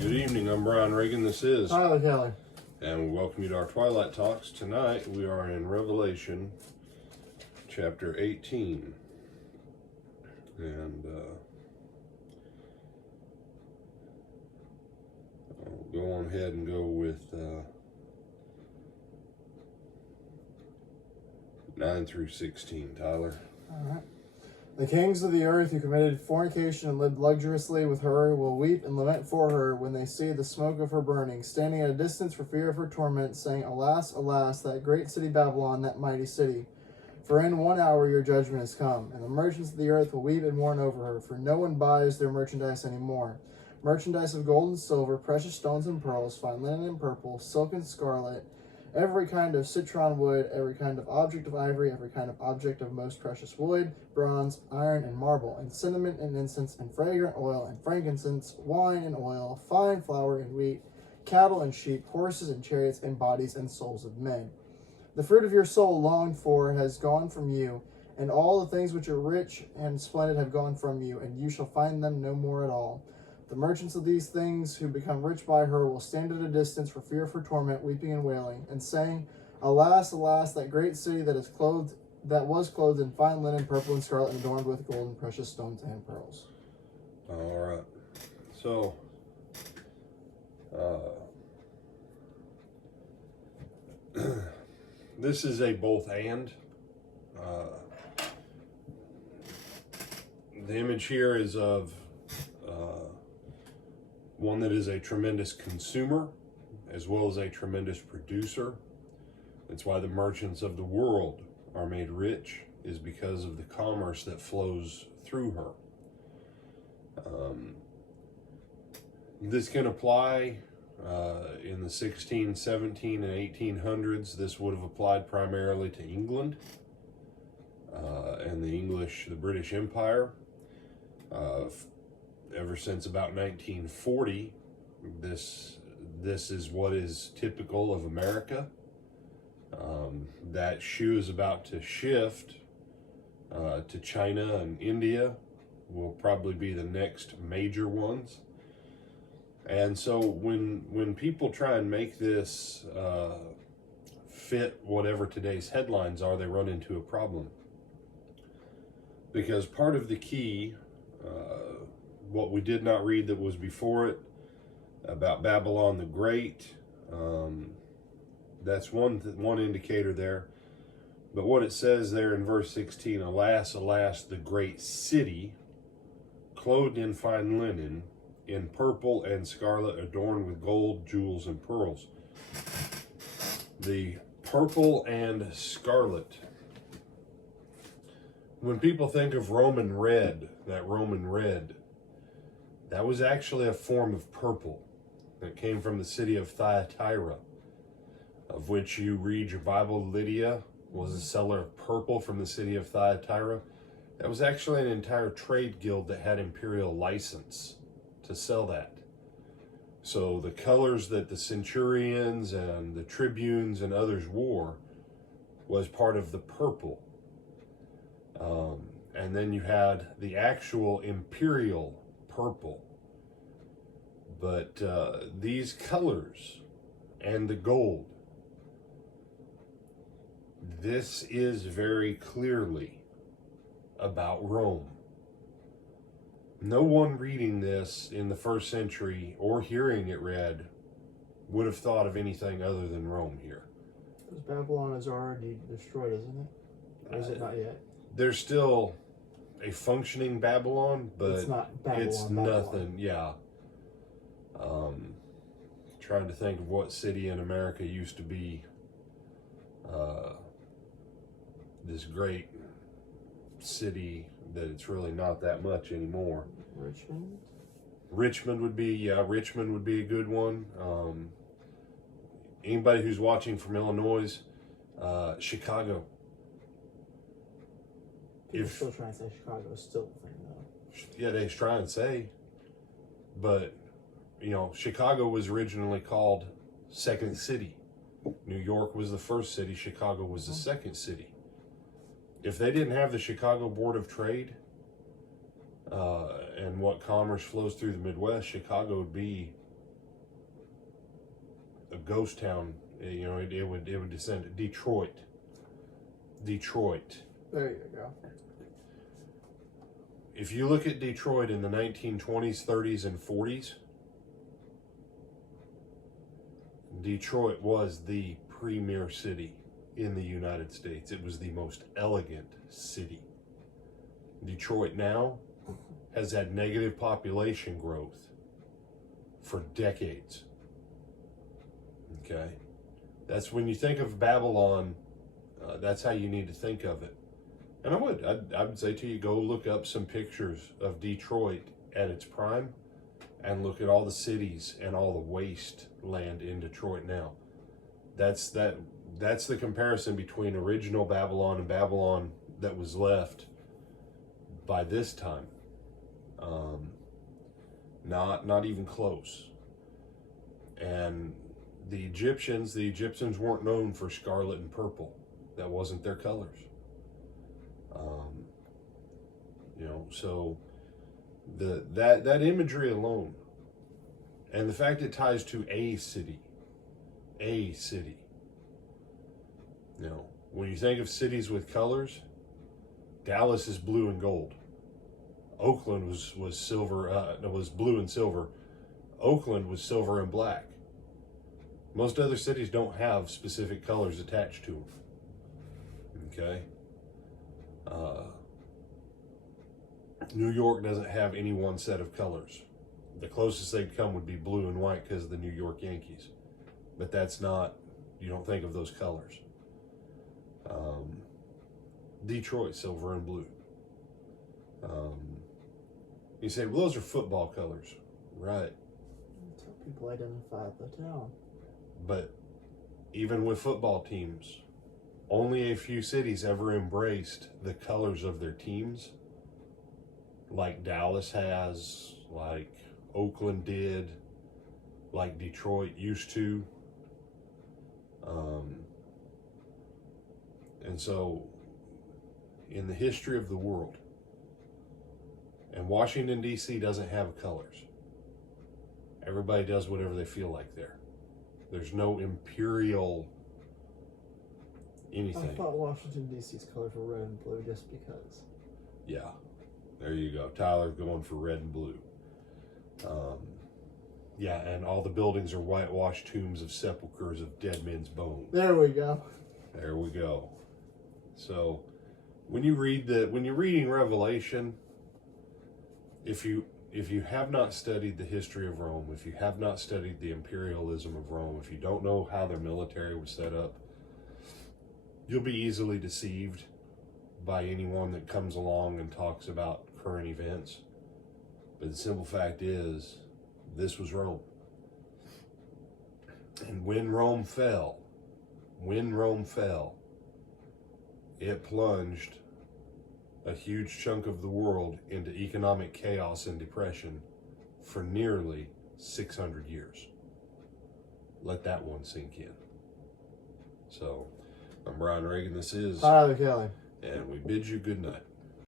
Good evening, I'm Brian Reagan, this is Tyler Kelly. and we welcome you to our Twilight Talks. Tonight we are in Revelation chapter 18. And I'll go on ahead and go with 9 through 16, Tyler. Alright. The kings of the earth who committed fornication and lived luxuriously with her will weep and lament for her when they see the smoke of her burning, standing at a distance for fear of her torment, saying, Alas, alas, that great city Babylon, that mighty city. For in 1 hour your judgment is come, and the merchants of the earth will weep and mourn over her, for no one buys their merchandise any more. Merchandise of gold and silver, precious stones and pearls, fine linen and purple, silk and scarlet, every kind of citron wood, every kind of object of ivory, every kind of object of most precious wood, bronze, iron, and marble, and cinnamon and incense, and fragrant oil, and frankincense, wine and oil, fine flour and wheat, cattle and sheep, horses and chariots, and bodies and souls of men. The fruit of your soul longed for has gone from you, and all the things which are rich and splendid have gone from you, and you shall find them no more at all. The merchants of these things who become rich by her will stand at a distance for fear of her torment, weeping and wailing, and saying, Alas, alas, that great city that was clothed in fine linen, purple and scarlet, and adorned with gold and precious stones and pearls. All right. So, this is a both and. The image here is of one that is a tremendous consumer as well as a tremendous producer. That's why the merchants of the world are made rich, is because of the commerce that flows through her. This can apply in the 16, 17, and 1800s. This would have applied primarily to England and the British Empire. Ever since about 1940, this is what is typical of America. That shoe is about to shift to China and India, will probably be the next major ones. And so when people try and make this fit whatever today's headlines are, they run into a problem. Because part of the key, what we did not read that was before it, about Babylon the Great, that's one indicator there. But what it says there in verse 16, Alas, alas, the great city, clothed in fine linen, in purple and scarlet, adorned with gold, jewels, and pearls. The purple and scarlet. When people think of Roman red, that Roman red, that was actually a form of purple that came from the city of Thyatira, of which you read your Bible. Lydia was a seller of purple from the city of Thyatira. That was actually an entire trade guild that had imperial license to sell that. So the colors that the centurions and the tribunes and others wore was part of the purple. And then you had the actual imperial purple. But these colors and the gold, this is very clearly about Rome. No one reading this in the first century or hearing it read would have thought of anything other than Rome here. Because Babylon is already destroyed, isn't it? Or is it not yet? There's still a functioning Babylon, but it's not Babylon. It's nothing. Yeah. Trying to think of what city in America used to be this great city that it's really not that much anymore. Richmond? Richmond would be a good one. Anybody who's watching from Illinois, Chicago. People still trying to say Chicago is still the thing, though. Yeah, they try and say, but Chicago was originally called Second City. New York was the first city. Chicago was the second city. If they didn't have the Chicago Board of Trade and what commerce flows through the Midwest, Chicago would be a ghost town. You know, it would descend to Detroit. Detroit. There you go. If you look at Detroit in the 1920s, 30s, and 40s, Detroit was the premier city in the United States. It was the most elegant city. Detroit now has had negative population growth for decades. Okay? That's when you think of Babylon, that's how you need to think of it. And I would say to you, go look up some pictures of Detroit at its prime and look at all the cities and all the wasteland in Detroit now. That's the comparison between original Babylon and Babylon that was left by this time. Not even close. And the Egyptians weren't known for scarlet and purple. That wasn't their colors. You know, so that imagery alone, and the fact it ties to a city. You know, when you think of cities with colors, Dallas is blue and gold. Oakland was silver. Was blue and silver. Oakland was silver and black. Most other cities don't have specific colors attached to them. Okay. New York doesn't have any one set of colors. The closest they'd come would be blue and white because of the New York Yankees. But that's not, you don't think of those colors. Detroit, silver and blue. You say, well, those are football colors. Right. That's how people identify the town. But even with football teams, only a few cities ever embraced the colors of their teams, like Dallas has, like Oakland did, like Detroit used to. And so, in the history of the world, and Washington, D.C. doesn't have colors. Everybody does whatever they feel like there. There's no imperial anything. I thought Washington, D.C.'s colors were red and blue just because. Yeah, there you go. Tyler going for red and blue. Yeah, and all the buildings are whitewashed tombs of sepulchres of dead men's bones. There we go. There we go. So, when you're reading Revelation, if you have not studied the history of Rome, if you have not studied the imperialism of Rome, if you don't know how their military was set up, you'll be easily deceived by anyone that comes along and talks about current events. But the simple fact is, this was Rome. And when Rome fell, it plunged a huge chunk of the world into economic chaos and depression for nearly 600 years. Let that one sink in. So, I'm Brian Reagan, this is Tyler Kelly. and we bid you good night.